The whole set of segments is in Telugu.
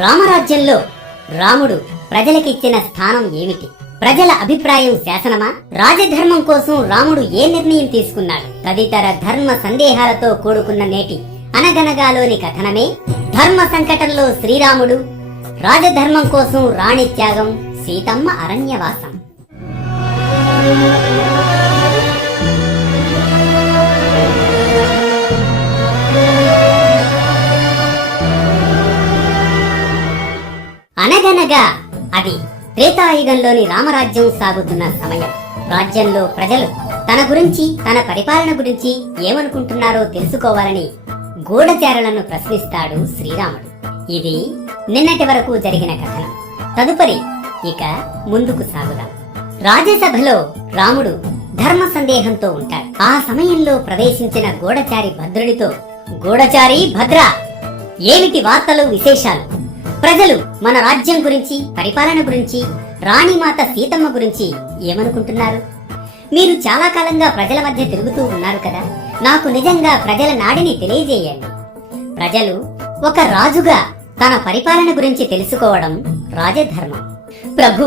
రామరాజ్యంలో రాముడు ప్రజలకిచ్చిన స్థానం ఏమిటి? ప్రజల అభిప్రాయం శాసనమా? రాజధర్మం కోసం రాముడు ఏ నిర్ణయం తీసుకున్నాడు? తదితర ధర్మ సందేహాలతో కూడుకున్న నేటి అనగనగాలోని కథనమే ధర్మ సంకటంలో శ్రీరాముడు, రాజధర్మం కోసం రాణి త్యాగం, సీతమ్మ అరణ్యవాసం. అనగనగా అది త్రేతాయుగంలోని రామరాజ్యం సాగుతున్న సమయం. రాజ్యంలో ప్రజలు తన గురించి, తన పరిపాలన గురించి ఏమనుకుంటున్నారో తెలుసుకోవాలని గూఢచారులను ప్రశ్నిస్తాడు శ్రీరాముడు. ఇది నిన్నటి వరకు జరిగిన కథనం. తదుపరి ఇక ముందుకు సాగుదాం. రాజ్యసభలో రాముడు ధర్మ సందేహంతో ఉంటాడు. ఆ సమయంలో ప్రవేశించిన గూఢచారి భద్రుడితో, గూఢచారి భద్ర, ఏమిటి వార్తలు విశేషాలు? ప్రజలు మన రాజ్యం గురించి, పరిపాలన గురించి, రాణిమాత సీతమ్మ గురించి ఏమనుకుంటున్నారు? మీరు చాలా కాలంగా ప్రజల మధ్య తిరుగుతూ ఉన్నారు కదా, నాకు నిజంగా ప్రజల నాడిని తెలియజేయండి. ప్రజలు ఒక రాజుగా తన పరిపాలన గురించి తెలుసుకోవడం రాజధర్మం. ప్రభు,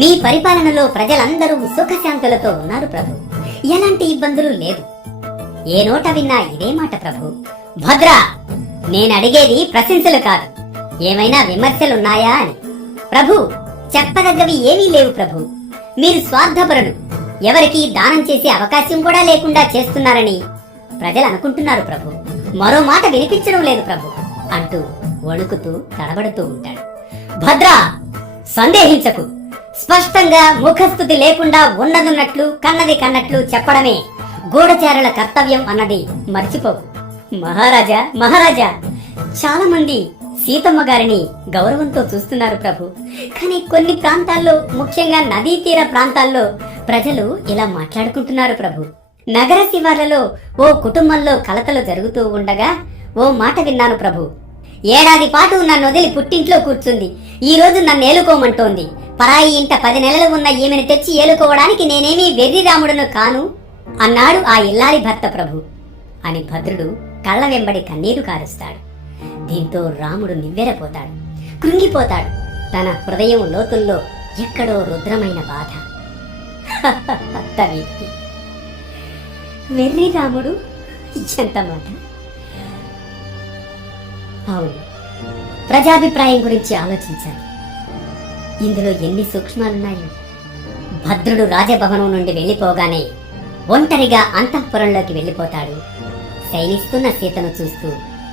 మీ పరిపాలనలో ప్రజలందరూ సుఖశాంతులతో ఉన్నారు ప్రభు. ఎలాంటి ఇబ్బందులు లేదు. ఏ నోట విన్నా ఇదే మాట ప్రభు. భద్ర, నేనడిగేది ప్రశంసలు కాదు, ఏమైనా విమర్శలున్నాయా అని. ప్రభు, చెప్పదగ్గవి ఏమీ లేవు ప్రభు. మీరు స్వార్థపరుడు, ఎవరికి దానం చేసే అవకాశం కూడా లేకుండా చేస్తున్నారని ప్రజలు అనుకుంటున్నారు ప్రభు. మరో మాట వినిపించడం లేదు ప్రభు అంటూ వణుకుతూ తడబడుతూ ఉంటాడు. భద్ర, సందేహించకు. స్పష్టంగా ముఖస్థుతి లేకుండా ఉన్నదున్నట్లు, కన్నది కన్నట్లు చెప్పడమే గూఢచారుల కర్తవ్యం అన్నది మర్చిపోకు. మహారాజా, మహారాజా, చాలా మంది సీతమ్మ గారిని గౌరవంతో చూస్తున్నారు ప్రభు. కానీ కొన్ని ప్రాంతాల్లో, ముఖ్యంగా నదీ తీర ప్రాంతాల్లో ప్రజలు ఇలా మాట్లాడుకుంటున్నారు ప్రభు. నగర శివార్లలో ఓ కుటుంబంలో కలతలు జరుగుతూ ఉండగా ఓ మాట విన్నాను ప్రభు. ఏడాది పాటు నన్ను వదిలి పుట్టింట్లో కూర్చుంది, ఈ రోజు నన్ను ఏలుకోమంటోంది. పరాయి ఇంట 10 నెలలు ఉన్న ఈమెను తెచ్చి ఏలుకోవడానికి నేనేమీ వెర్రి రాముడును కాను అన్నాడు ఆ ఇల్లాలి భర్త ప్రభు అని భద్రుడు కళ్ళ వెంబడి కన్నీరు కారుస్తాడు. దీంతో రాముడు నివ్వెరపోతాడు, కృంగిపోతాడు. తన హృదయం లోతుల్లో ఎక్కడో రుద్రమైన బాధ. వెర్రి రాముడు, ఎంత మాట! అవును, ప్రజాభిప్రాయం గురించి ఆలోచించాలి. ఇందులో ఎన్ని సూక్ష్మాలున్నాయో. భద్రుడు రాజభవనం నుండి వెళ్లిపోగానే ఒంటరిగా అంతఃపురంలోకి వెళ్లిపోతాడు. శయనిస్తున్న సీతను చూస్తూ